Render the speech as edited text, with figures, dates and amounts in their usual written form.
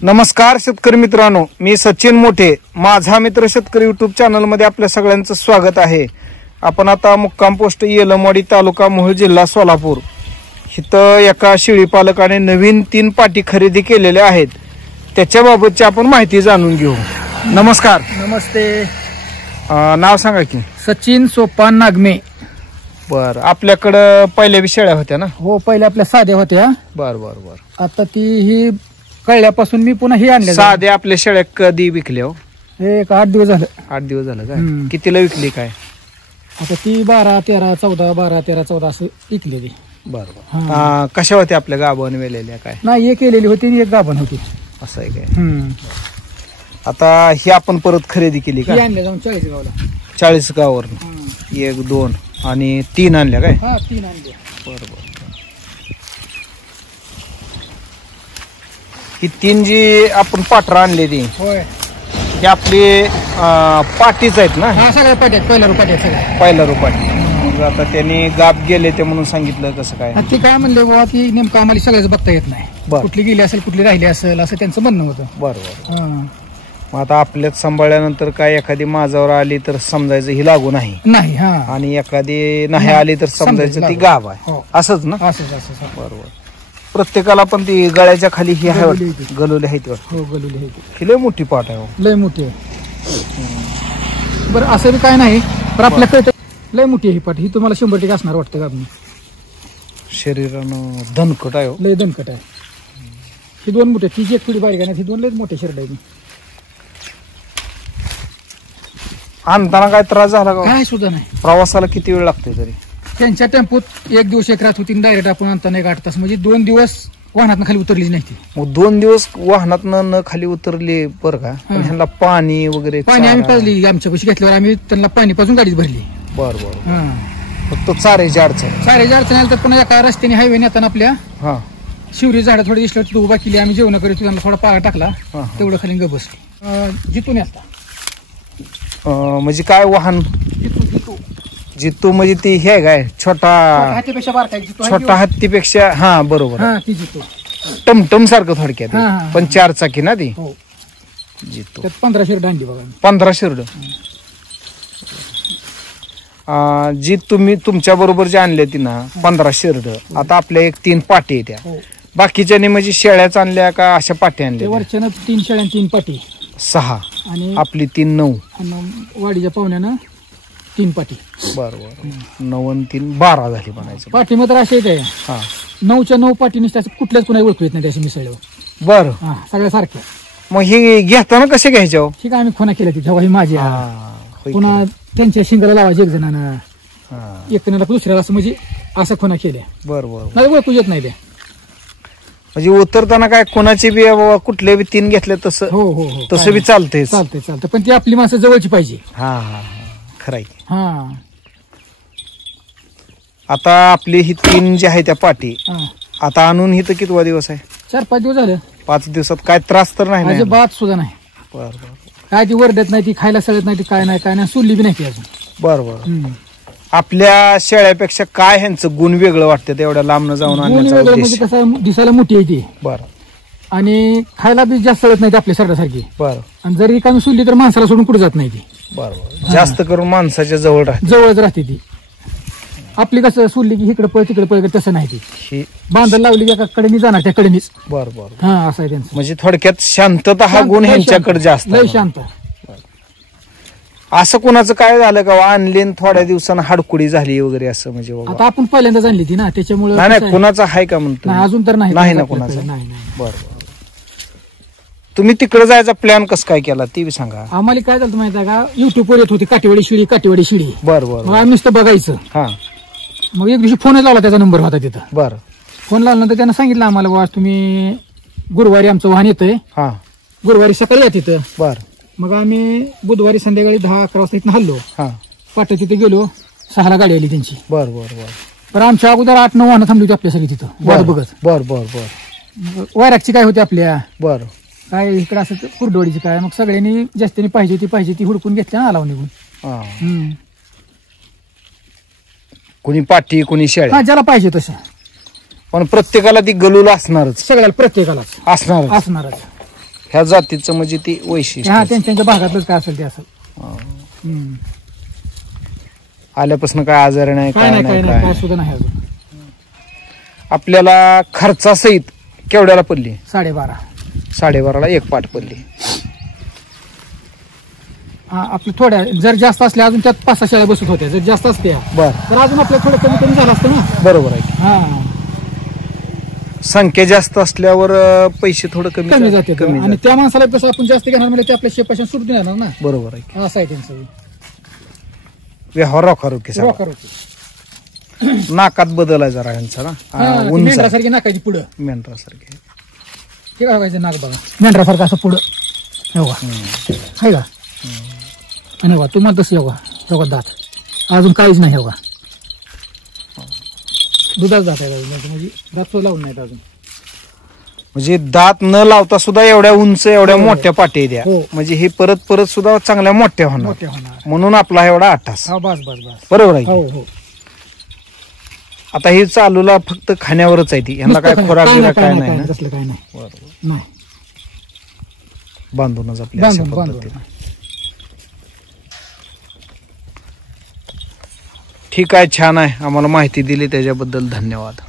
नमस्कार शेतकरी मित्रांनो, मी सचिन मोठे, माझा मित्र शेतकरी युट्यूब चॅनल मध्ये आपल्या सगळ्यांचं स्वागत आहे। आपण आता मुक्काम पोस्ट येलमवाडी तालुका मोहोळ जिल्हा सोलापूर इथं एका शेळी पालकाने नवीन 3 पाटी खरेदी केलेल्या आहेत, त्याच्याबाबतची आपण माहिती जाणून घेऊ। नमस्कार। नमस्ते। नाव सांगा की? सचिन सोपान नागमे। बर, आपल्याकडे पहिल्या शेळ्या होत्या ना? हो, पहिल्या आपल्या साध्या होत्या। बर बर बर। आता ती ही कळल्यापासून मी पुन्हा ही आणल्या। साध्या आपल्या शेळ्या कधी विकल्या हो? एक 8 दिवस झालं। 8 दिवस झालं काय? कितीला विकली काय? आता ती 12, 13, 14, 12, 13, 14 असं विकलेली। बरोबर। कशा होत्या आपल्या गाभण वेलेल्या काय? नाही, एक केलेली होती आणि एक गाभण होती। असं आहे काय? आता ही आपण परत खरेदी केली का? आणल्या जाऊन 40 गावला। 40 गावावर 1, 2 आणि 3 आणल्या काय? हा, 3 आणल्या। बरोबर। ही 3 जी आपण पाठरा आणली ती होय, ही आपली पाटीच आहेत ना? हा, सगळ्या पाट्यात पहिल्या रुपाट्यात सगळ्या पहिला रुपाटी। मग आता त्यांनी गाप गेले ते म्हणून सांगितलं, कसं काय? ते काय म्हणले बाबा की नेमकं आम्हाला सगळ्याच बघता येत नाही, कुठली गेली असेल कुठली राहिली असेल असं त्यांचं म्हणणं होतं। बरोबर। मग आता आपल्यात सांभाळल्यानंतर काय एखादी माझावर आली तर समजायचं ही लागू नाही, हा, आणि एखादी नाही आली तर समजायचं ती गाव आहे, असंच ना? असं बरोबर। प्रत्येकाला पण ती गळ्याच्या खाली ही आहे, गलोली आहे ती। हो, गलोली आहे ही लय मोठी पाट आहे, लय मोठी आहे। बरं, असं काय नाही, पण आपल्याकडे लय मोठी आहे ही पाट। ही तुम्हाला 100% असणार वाटतं का? आपण शरीरानं धनकट आहे, लय धनकट आहे। ही 2 मोठे, ती एक थोडी बारीक आहे, ही 2 लय मोठे शरीर आहे। आणताना काय त्रास झाला का? काय सुद्धा नाही। प्रवासाला किती वेळ लागतो तरी? त्यांच्या टेम्पोत 1 दिवस 1 रात होती, डायरेक्ट आपण आणताना 8 तास, म्हणजे 2 दिवस वाहनात खाली उतरलीच नाही ती। मग 2 दिवस वाहनात न खाली उतरली बरं का? पण ह्यांना पाणी वगैरे? पाणी आम्ही पाजली, आमच्या पैसे घेतल्यावर आम्ही त्यांना पाणी पाजून गाडीत भरली। बरोबर। फक्त चाऱ्याची अडचण? चाऱ्याची अडचण आली तर पुन्हा एका रस्त्याने हायवे येताना आपल्या शिवरी झाडं थोडी दिसलं तर उभा केली, आम्ही जेवण करीत त्यांना थोडा पाळा टाकला, तेवढं खाली ग बसली। जिथून येतात म्हणजे काय वाहन? जितू म्हणजे ती हे काय छोटा हत्तीपेक्षा बारका, छोटा हत्तीपेक्षा? हा, बरोबर। ती जितू टमटम सारखं थोडक्यात, पण 4 चाकी ना ती? जितू 15 शिरड आणली बघा। 15 शिरड? जी तुम्ही तुमच्या बरोबर जे आणले ती ना 15 शिरड, आता आपल्या एक 3 पाटी येत्या, बाकीच्याने म्हणजे शेळ्याच आणल्या का अशा पाटी आणल्या? वरच्यानं 3 शेळ्या 3 पाटी, 6 आणि आपली 3 9, वाडीच्या पाहुण्यानं 3 पाटी। बरोबर। 9 आणि 3 12 झाली म्हणायचं। पाठी मात्र अशा येते 9च्या 9 पाटी नुसत्या कुठल्याच कुणा ओळखू येत नाही त्याची मिसळल्यावर। बरं, सगळ्या सारख्या। मग हे घेताना कसे घ्यायच्या? ठीक आहे, आम्ही खोना केल्या ती जेव्हा ही माझी, पुन्हा त्यांच्या शिंगाला लावायची एक जणांना, एक जणाला दुसऱ्याला, असं म्हणजे असं खोना केल्या। बरोबर। नाही ओळखू येत नाही त्या, म्हणजे उतरताना काय कोणाची बी कुठले बी 3 घेतले तसं? हो, तसं बी चालतंय? चालतंय, पण ती आपली माणसं जवळची पाहिजे। खरंय। आता आपली ही 3 जी आहे त्या पाटी आता आणून ही तर कितवा दिवस आहे? 4-5 दिवस झाले। 5 दिवसात काय त्रास तर नाही? माझे बात सुद्धा नाही। बरोबर। काय ती वरडत नाही, ती खायला सळत नाही, ती काय नाही सुरली बी नाही ती अजून। बरोबर। आपल्या शेळ्यापेक्षा काय ह्यांचं गुण वेगळं वाटतं एवढ्या लांब जाऊन आणण्याचा उद्देश? म्हणजे कसं दिसायला मोठी आहे ती, बरं, आणि खायला बी जास्त सळत नाही आपल्या शरीरासारखी। बरं। आणि जरी रिकामी सुरली तर माणसाला सोडून कुठे जात नाही ती। बरोबर। जास्त करून माणसाच्या जवळच राहते ती। आपली कसं सुरली की इकडे पळ तिकडे पळ, तसं नाही ती। बांधल लावली की एका कडेनी जाणार त्या कडेनीच। बरोबर। असं आहे त्यांचं। म्हणजे थोडक्यात शांतता हा गुण ह्यांच्याकडे जास्त, लय शांत। असं कोणाचं काय झालं का आणली थोड्या दिवसानं हाडकुडी झाली वगैरे असं? म्हणजे आता आपण पहिल्यांदाच आणली ती ना, त्याच्यामुळे नाही कोणाचा आहे का म्हणतो? अजून तर नाही ना कोणाचा? नाही। बरोबर। तुम्ही तिकडे जायचा प्लॅन कसं काय केला ते सांगा आम्हाला। काय झालं माहिती आहे का, युट्यूबवर येत होती काटेवाडी शिडी। बरोबर। आम्ही नुसतं बघायचं। मग एक दिवशी फोनच लावला, त्याचा नंबर होता तिथं। बरं। फोन लावल्यानंतर त्यानं सांगितलं आम्हाला, बाबा तुम्ही गुरुवारी आमचं वाहन येतंय, गुरुवारी सकाळी या तिथं। बरं। मग आम्ही बुधवारी संध्याकाळी 10-11 वाजता इथं हल्लो, पाट्या तिथे गेलो, 6ला गाडी आली त्यांची। बरं। आमच्या अगोदर 8-9 वाहनं थांबली होती आपल्यासाठी तिथं वाट बघत। बरं। वायराची काय होती आपल्या, बरं, काय इकडे असं कुरडवाडीची काय, मग सगळ्यांनी जास्तीने पाहिजे ती हुडकून घेतल्या ना, आला निघून। कोणी पाठी कोणी शेळ्या, ज्याला पाहिजे तसं, पण प्रत्येकाला ती गलूल असणारच? सगळ्याला प्रत्येकाला असणारच। ह्या जातीचं म्हणजे ती वैशिष्ट्य. हा त्यांच्या भागातलंच काय असेल ते असेल. आल्यापासून काय आजार नाही, काय नाही काय सुद्धा नाही अजून. आपल्याला खर्चासहित केवढ्याला पडली? 12.5 ला एक पाट पडली. आपल्या थोड्या जर जास्त असल्या अजून त्यात 5-6 शेळ्या बसत होत्या. जर जास्त असते तर अजून आपल्या थोडं कमी झालं असतं ना. बरोबर आहे. संख्या जास्त असल्यावर पैसे थोडं कमी जाते. आणि त्या माणसाला कसं आपण जास्त घेणार म्हणजे ते आपल्या शेपासून सुट देणार ना. बरोबर आहे. असं आहे त्यांचं व्यवहार रोखा नाकात बदल आहे जरा यांचा ना. मेंढरासारखी नाकाची पुढं. मेंढरासारखी हे बघायचं नाक बघा मेंढरासारखं असं पुढं आहे का. आणि बघा तुम्हाला तसं बघा दात अजून काहीच नाही. बघा दुधाच दात आहे म्हणजे दात लावून नाहीत अजून. म्हणजे दात न लावता सुद्धा एवढ्या उंच एवढ्या मोठ्या पाटी द्या. म्हणजे हे परत सुद्धा चांगल्या मोठ्या होणार. म्हणून आपला एवढा 8. बस बरोबर आहे. आता हे चालूला फक्त खाण्यावरच आहे ती. यांना काय खोराक काय नाही. तसलं काय नाही. बांधूनच आपल्या ठीक आहे. छान आहे. आम्हाला माहिती दिली त्याच्याबद्दल धन्यवाद.